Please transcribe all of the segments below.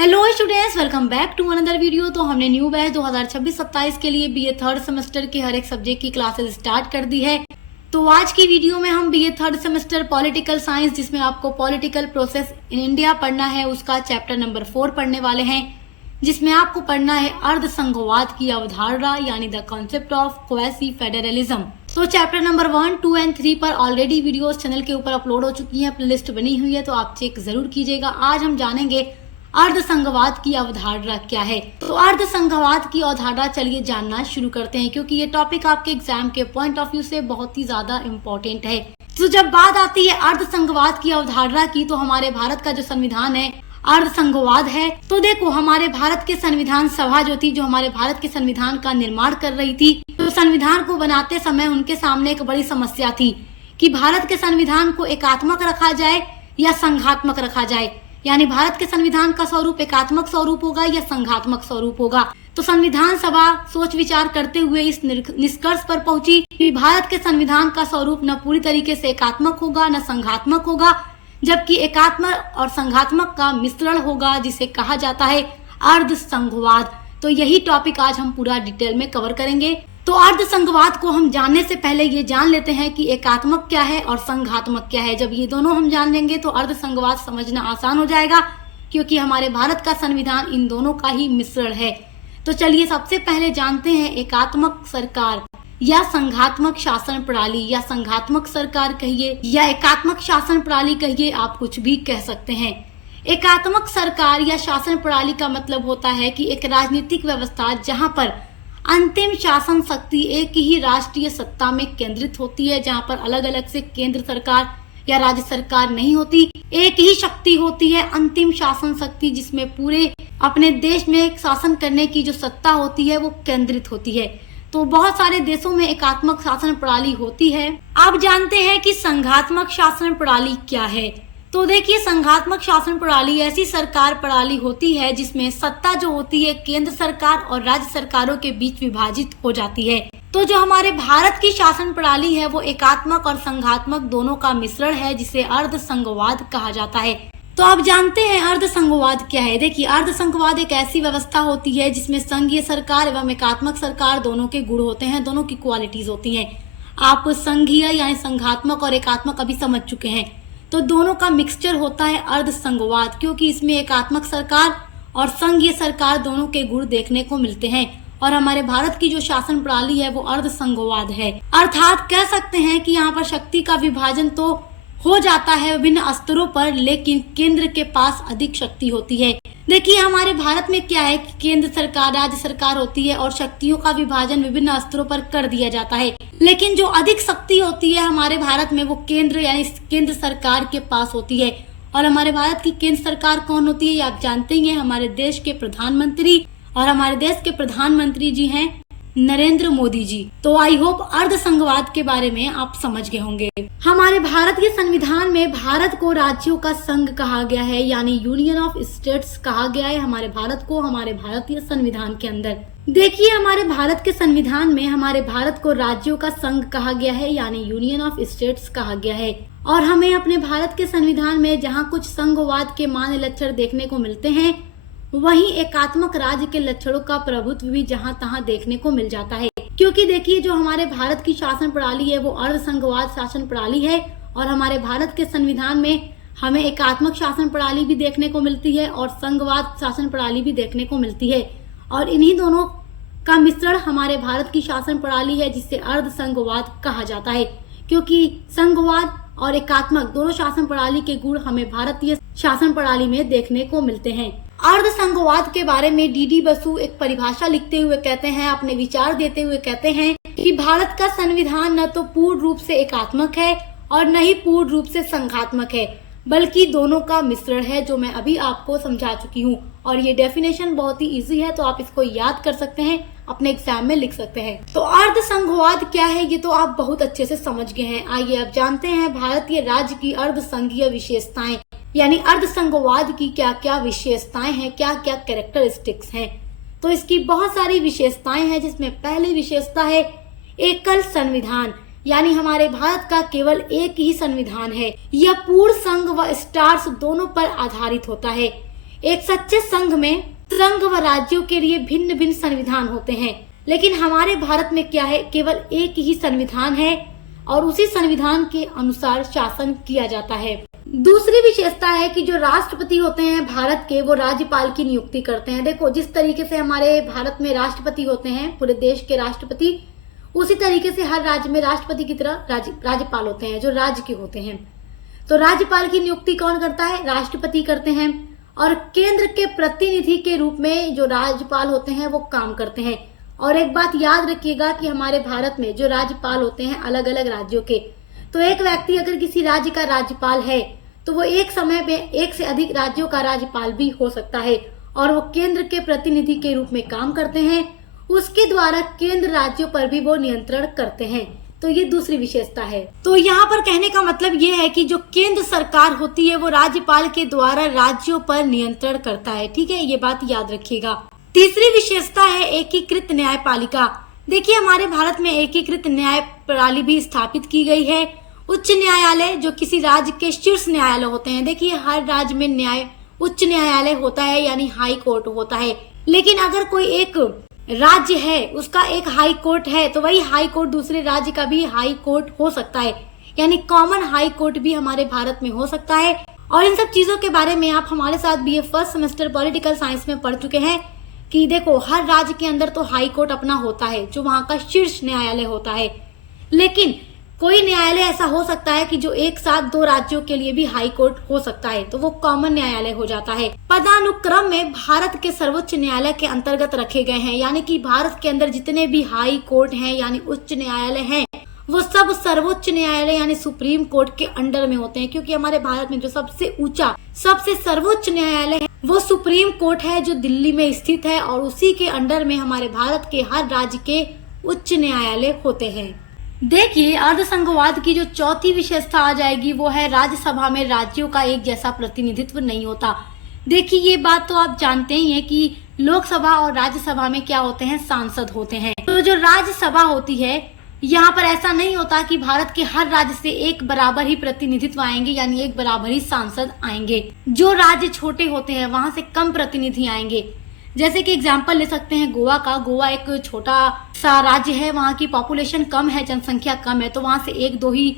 Hello students, welcome back to another video. तो हमने new batch 2026-27 के लिए बीए थर्ड सेमेस्टर के हर एक सब्जेक्ट की क्लासेस स्टार्ट कर दी है। तो आज की वीडियो में हम BA third semester political science, जिसमें आपको पॉलिटिकल प्रोसेस इन इंडिया पढ़ना है, उसका चैप्टर नंबर 4 पढ़ने वाले हैं, जिसमें आपको पढ़ना है अर्धसंघवाद की अवधारणा यानी the concept of quasi federalism. तो चैप्टर नंबर 1, 2 एंड 3 पर ऑलरेडी वीडियोस चैनल के ऊपर अपलोड हो चुकी है, प्लेलिस्ट बनी हुई है, तो आप चेक जरूर कीजिएगा। आज हम जानेंगे अर्धसंघवाद की अवधारणा क्या है। तो अर्धसंघवाद की अवधारणा चलिए जानना शुरू करते हैं, क्योंकि ये टॉपिक आपके एग्जाम के पॉइंट ऑफ व्यू से बहुत ही ज्यादा इम्पोर्टेंट है। तो जब बात आती है अर्धसंघवाद की अवधारणा की, तो हमारे भारत का जो संविधान है अर्धसंघवाद है। तो देखो, हमारे भारत के संविधान सभा जो थी, जो हमारे भारत के संविधान का निर्माण कर रही थी, तो संविधान को बनाते समय उनके सामने एक बड़ी समस्या थी कि भारत के संविधान को एकात्मक रखा जाए या संघात्मक रखा जाए, यानी भारत के संविधान का स्वरूप एकात्मक स्वरूप होगा या संघात्मक स्वरूप होगा। तो संविधान सभा सोच विचार करते हुए इस निष्कर्ष पर पहुंची कि भारत के संविधान का स्वरूप न पूरी तरीके से एकात्मक होगा न संघात्मक होगा, जबकि एकात्मक और संघात्मक का मिश्रण होगा, जिसे कहा जाता है अर्धसंघवाद। तो यही टॉपिक आज हम पूरा डिटेल में कवर करेंगे। तो अर्धसंघवाद को हम जानने से पहले ये जान लेते हैं कि एकात्मक क्या है और संघात्मक क्या है। जब ये दोनों हम जान लेंगे तो अर्धसंघवाद समझना आसान हो जाएगा, क्योंकि हमारे भारत का संविधान इन दोनों का ही मिश्रण है। तो चलिए सबसे पहले जानते हैं एकात्मक सरकार या संघात्मक शासन प्रणाली, या संघात्मक सरकार कहिए या एकात्मक शासन प्रणाली कहिए, आप कुछ भी कह सकते हैं। एकात्मक सरकार या शासन प्रणाली का मतलब होता है कि एक राजनीतिक व्यवस्था जहां पर अंतिम शासन शक्ति एक ही राष्ट्रीय सत्ता में केंद्रित होती है, जहां पर अलग अलग से केंद्र सरकार या राज्य सरकार नहीं होती, एक ही शक्ति होती है अंतिम शासन शक्ति, जिसमें पूरे अपने देश में शासन करने की जो सत्ता होती है वो केंद्रित होती है। तो बहुत सारे देशों में एकात्मक शासन प्रणाली होती है। आप जानते हैं कि संघात्मक शासन प्रणाली क्या है। तो देखिए, संघात्मक शासन प्रणाली ऐसी सरकार प्रणाली होती है जिसमें सत्ता जो होती है केंद्र सरकार और राज्य सरकारों के बीच विभाजित हो जाती है। तो जो हमारे भारत की शासन प्रणाली है वो एकात्मक और संघात्मक दोनों का मिश्रण है, जिसे अर्धसंघवाद कहा जाता है। तो आप जानते हैं अर्धसंघवाद क्या है। देखिए, अर्धसंघवाद एक ऐसी व्यवस्था होती है जिसमें संघीय सरकार एवं एकात्मक सरकार दोनों के गुण होते हैं, दोनों की क्वालिटीज होती हैं। आप संघीय यानी संघात्मक और एकात्मक अभी समझ चुके हैं। तो दोनों का मिक्सचर होता है अर्धसंघवाद, क्योंकि इसमें एकात्मक सरकार और संघीय सरकार दोनों के गुण देखने को मिलते हैं। और हमारे भारत की जो शासन प्रणाली है वो अर्धसंघवाद है, अर्थात कह सकते हैं कि यहाँ पर शक्ति का विभाजन तो हो जाता है विभिन्न स्तरों पर, लेकिन केंद्र के पास अधिक शक्ति होती है। देखिए, हमारे भारत में क्या है कि केंद्र सरकार, राज्य सरकार होती है और शक्तियों का विभाजन विभिन्न स्तरों पर कर दिया जाता है, लेकिन जो अधिक शक्ति होती है हमारे भारत में वो केंद्र यानी केंद्र सरकार के पास होती है। और हमारे भारत की केंद्र सरकार कौन होती है, ये आप जानते ही हैं, हमारे देश के प्रधानमंत्री। और हमारे देश के प्रधानमंत्री जी हैं नरेंद्र मोदी जी। तो आई होप अर्धसंघवाद के बारे में आप समझ गए होंगे। हमारे भारत के संविधान में भारत को राज्यों का संघ कहा गया है, यानी यूनियन ऑफ स्टेट्स कहा गया है हमारे भारत को, हमारे भारतीय संविधान के अंदर। देखिए, हमारे भारत के संविधान में हमारे भारत को राज्यों का संघ कहा गया है, यानी यूनियन ऑफ स्टेट्स कहा गया है। और हमें अपने भारत के संविधान में जहाँ कुछ संघवाद के मान्य लक्षण देखने को मिलते हैं, वहीं एकात्मक राज्य के लक्षणों का प्रभुत्व भी जहां तहां देखने को मिल जाता है। क्योंकि देखिए, जो हमारे भारत की शासन प्रणाली है वो अर्धसंघवाद शासन प्रणाली है, और हमारे भारत के संविधान में हमें एकात्मक शासन प्रणाली भी देखने को मिलती है और संघवाद शासन प्रणाली भी देखने को मिलती है। और इन्हीं दोनों का मिश्रण हमारे भारत की शासन प्रणाली है, जिसे अर्धसंघवाद कहा जाता है। क्योंकि संघवाद और एकात्मक दोनों शासन प्रणाली के गुण हमें भारतीय शासन प्रणाली में देखने को मिलते हैं। अर्धसंघवाद के बारे में डीडी बसु एक परिभाषा लिखते हुए कहते हैं, अपने विचार देते हुए कहते हैं कि भारत का संविधान न तो पूर्ण रूप से एकात्मक है और न ही पूर्ण रूप से संघात्मक है, बल्कि दोनों का मिश्रण है, जो मैं अभी आपको समझा चुकी हूँ। और ये डेफिनेशन बहुत ही इजी है, तो आप इसको याद कर सकते हैं, अपने एग्जाम में लिख सकते हैं। तो अर्धसंघवाद क्या है ये तो आप बहुत अच्छे से समझ गए हैं। आइए अब जानते हैं भारतीय राज्य की अर्धसंघीय विशेषताएं, यानी अर्धसंघवाद की क्या क्या विशेषताएं हैं, क्या क्या कैरेक्टरिस्टिक्स हैं। तो इसकी बहुत सारी विशेषताएं हैं, जिसमें पहली विशेषता है एकल संविधान, यानी हमारे भारत का केवल एक ही संविधान है। यह पूर्ण संघ व स्टार्स दोनों पर आधारित होता है। एक सच्चे संघ में संघ व राज्यों के लिए भिन्न भिन्न संविधान होते हैं, लेकिन हमारे भारत में क्या है, केवल एक ही संविधान है और उसी संविधान के अनुसार शासन किया जाता है। दूसरी विशेषता है कि जो राष्ट्रपति होते हैं भारत के, वो राज्यपाल की नियुक्ति करते हैं। देखो, जिस तरीके से हमारे भारत में राष्ट्रपति होते हैं, पूरे देश के राष्ट्रपति, उसी तरीके से हर राज्य में राष्ट्रपति की तरह राज्यपाल होते हैं जो राज्य के होते हैं। तो राज्यपाल की नियुक्ति कौन करता है? राष्ट्रपति करते हैं। और केंद्र के प्रतिनिधि के रूप में जो राज्यपाल होते हैं वो काम करते हैं। और एक बात याद रखिएगा कि हमारे भारत में जो राज्यपाल होते हैं अलग अलग राज्यों के, तो एक व्यक्ति अगर किसी राज्य का राज्यपाल है तो वो एक समय में एक से अधिक राज्यों का राज्यपाल भी हो सकता है और वो केंद्र के प्रतिनिधि के रूप में काम करते हैं। उसके द्वारा केंद्र राज्यों पर भी वो नियंत्रण करते हैं। तो ये दूसरी विशेषता है। तो यहाँ पर कहने का मतलब ये है कि जो केंद्र सरकार होती है वो राज्यपाल के द्वारा राज्यों पर नियंत्रण करता है। ठीक है, ये बात याद रखिएगा। तीसरी विशेषता है एकीकृत न्यायपालिका। देखिए, हमारे भारत में एकीकृत न्याय प्रणाली भी स्थापित की गई है। उच्च न्यायालय जो किसी राज्य के शीर्ष न्यायालय होते हैं, देखिए हर राज्य में उच्च न्यायालय होता है, यानी हाई कोर्ट होता है। लेकिन अगर कोई एक राज्य है, उसका एक हाई कोर्ट है, तो वही हाई कोर्ट दूसरे राज्य का भी हाई कोर्ट हो सकता है, यानी कॉमन हाई कोर्ट भी हमारे भारत में हो सकता है। और इन सब चीजों के बारे में आप हमारे साथ BA first semester political science में पढ़ चुके हैं कि देखो, हर राज्य के अंदर तो हाई कोर्ट अपना होता है जो वहां का शीर्ष न्यायालय होता है। लेकिन कोई न्यायालय ऐसा हो सकता है कि जो एक साथ दो राज्यों के लिए भी हाई कोर्ट हो सकता है, तो वो कॉमन न्यायालय हो जाता है। पदानुक्रम में भारत के सर्वोच्च न्यायालय के अंतर्गत रखे गए हैं, यानी कि भारत के अंदर जितने भी हाई कोर्ट हैं यानी उच्च न्यायालय हैं, वो सब सर्वोच्च न्यायालय यानी सुप्रीम कोर्ट के अंडर में होते हैं। क्योंकि हमारे भारत में जो सबसे ऊंचा, सबसे सर्वोच्च न्यायालय है वो सुप्रीम कोर्ट है जो दिल्ली में स्थित है, और उसी के अंडर में हमारे भारत के हर राज्य के उच्च न्यायालय होते हैं। देखिए, अर्धसंघवाद की जो चौथी विशेषता आ जाएगी वो है राज्यसभा में राज्यों का एक जैसा प्रतिनिधित्व नहीं होता। देखिए, ये बात तो आप जानते ही हैं कि लोकसभा और राज्यसभा में क्या होते हैं, सांसद होते हैं। तो जो राज्यसभा होती है, यहाँ पर ऐसा नहीं होता कि भारत के हर राज्य से एक बराबर ही प्रतिनिधित्व आएंगे, यानी एक बराबर ही सांसद आएंगे। जो राज्य छोटे होते हैं वहां से कम प्रतिनिधि आएंगे। जैसे कि एग्जाम्पल ले सकते हैं गोवा का। गोवा एक छोटा सा राज्य है, वहाँ की पॉपुलेशन कम है, जनसंख्या कम है, तो वहाँ से एक दो ही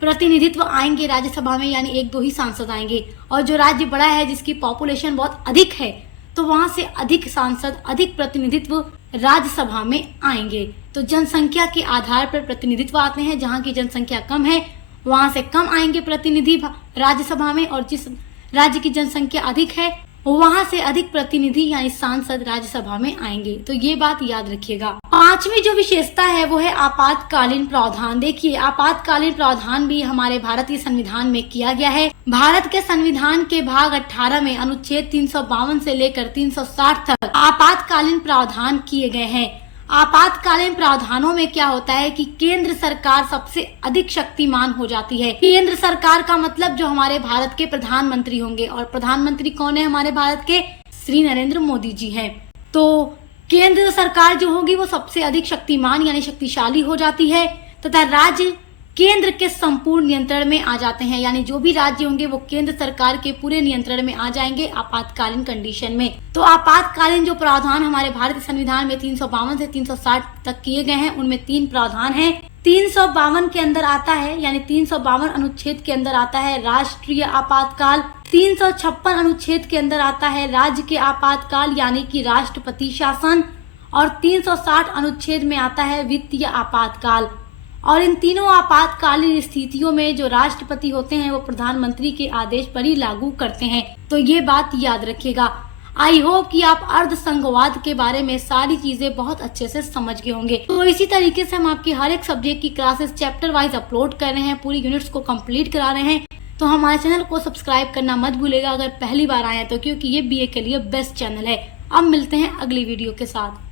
प्रतिनिधित्व आएंगे राज्यसभा में, यानी एक दो ही सांसद आएंगे। और जो राज्य बड़ा है जिसकी पॉपुलेशन बहुत अधिक है, तो वहाँ से अधिक सांसद, अधिक प्रतिनिधित्व राज्यसभा में आएंगे। तो जनसंख्या के आधार पर प्रतिनिधित्व आते हैं। जहाँ की जनसंख्या कम है वहाँ से कम आएंगे प्रतिनिधि राज्यसभा में, और जिस राज्य की जनसंख्या अधिक है वहां से अधिक प्रतिनिधि यानी सांसद राज्यसभा में आएंगे। तो ये बात याद रखिएगा। पांचवी जो विशेषता है वो है आपातकालीन प्रावधान। देखिए, आपातकालीन प्रावधान भी हमारे भारतीय संविधान में किया गया है। भारत के संविधान के भाग 18 में अनुच्छेद 352 से लेकर 360 तक आपातकालीन प्रावधान किए गए हैं। आपातकालीन प्रावधानों में क्या होता है कि केंद्र सरकार सबसे अधिक शक्तिमान हो जाती है। केंद्र सरकार का मतलब जो हमारे भारत के प्रधानमंत्री होंगे, और प्रधानमंत्री कौन है हमारे भारत के? श्री नरेंद्र मोदी जी हैं। तो केंद्र सरकार जो होगी वो सबसे अधिक शक्तिमान यानी शक्तिशाली हो जाती है, तथा राज्य केंद्र के संपूर्ण नियंत्रण में आ जाते हैं, यानी जो भी राज्य होंगे वो केंद्र सरकार के पूरे नियंत्रण में आ जाएंगे आपातकालीन कंडीशन में। तो आपातकालीन जो प्रावधान हमारे भारतीय संविधान में 352 से 360 तक किए गए हैं, उनमें 3 प्रावधान हैं। 352 के अंदर आता है, यानी 352 अनुच्छेद के अंदर आता है राष्ट्रीय आपातकाल। 356 अनुच्छेद के अंदर आता है राज्य के आपातकाल यानी कि राष्ट्रपति शासन, और 360 अनुच्छेद में आता है वित्तीय आपातकाल। और इन तीनों आपातकालीन स्थितियों में जो राष्ट्रपति होते हैं वो प्रधानमंत्री के आदेश पर ही लागू करते हैं। तो ये बात याद रखिएगा। आई होप कि आप अर्धसंघवाद के बारे में सारी चीजें बहुत अच्छे से समझ गए होंगे। तो इसी तरीके से हम आपकी हर एक सब्जेक्ट की क्लासेस चैप्टर वाइज अपलोड कर रहे हैं, पूरी यूनिट्स को कंप्लीट करा रहे हैं। तो हमारे चैनल को सब्सक्राइब करना मत भूलेगा अगर पहली बार आए हैं तो, क्योंकि ये बीए के लिए बेस्ट चैनल है। अब मिलते हैं अगली वीडियो के साथ।